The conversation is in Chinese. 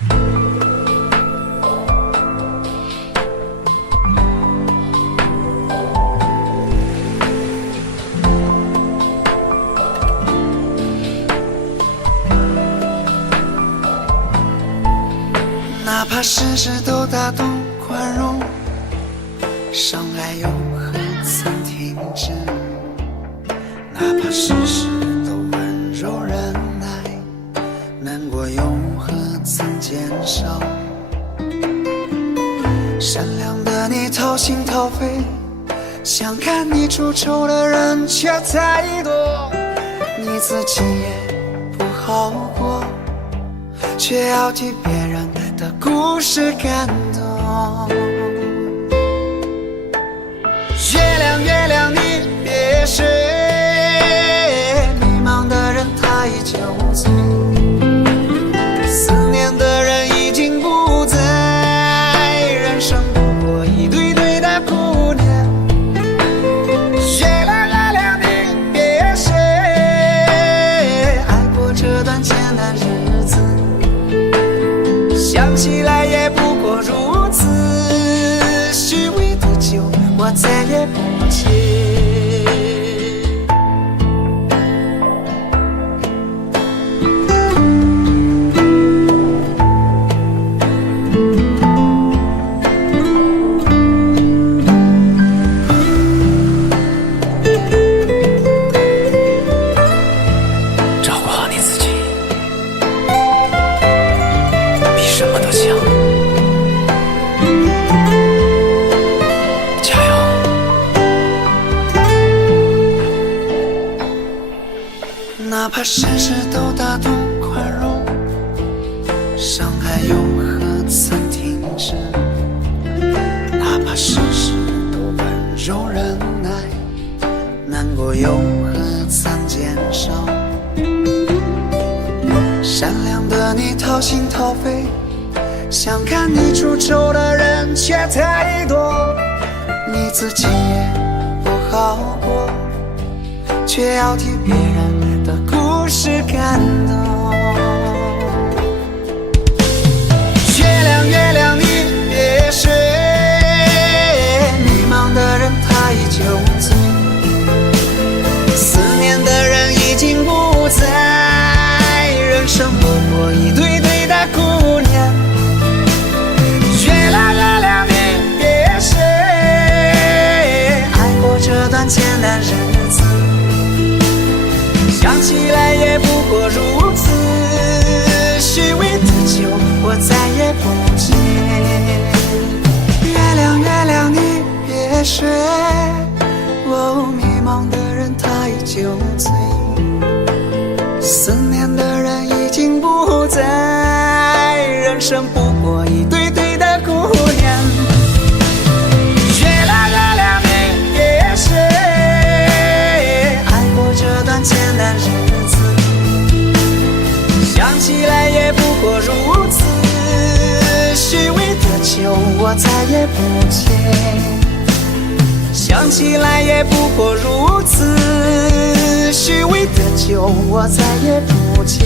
哪怕事事都大度宽容，伤害又何曾停止？哪怕事事都温柔忍耐，难过又何曾减少？善良的你掏心掏肺，想看你出丑的人却太多，你自己也不好过，却要替别人的故事感动。月亮月亮你别睡，迷茫的人他已酒醉，思念的人已经不在，人生不过一堆堆的苦恋。月亮月亮你别睡，爱过这段艰难日子，想起来也不过如此，虚伪的酒我再也不接。照顾好你自己，比什么都强。加油！哪怕事事都大度宽容，伤害又何曾停止？哪怕事事都温柔忍耐，难过又何曾减少？善良的你掏心掏肺，想看你出丑的人却太多，你自己也不好过，却要替别人的故事感动。月亮月亮你别睡，迷茫的人他已酒醉，思念的人已经不在，人生不过一堆堆的苦恋。月亮月亮你别睡，爱过这段艰难日子，想起来也不过如此，虚伪的酒我再也不接。月亮月亮你别睡，迷茫的人他已酒醉，思念的人已经不在，人生不过一堆堆的苦恋。月亮月亮你别睡，爱过这段艰难日子，想起来也不过如此，虚伪的酒我再也不接，想起来也不过如此，虚伪的酒我再也不接。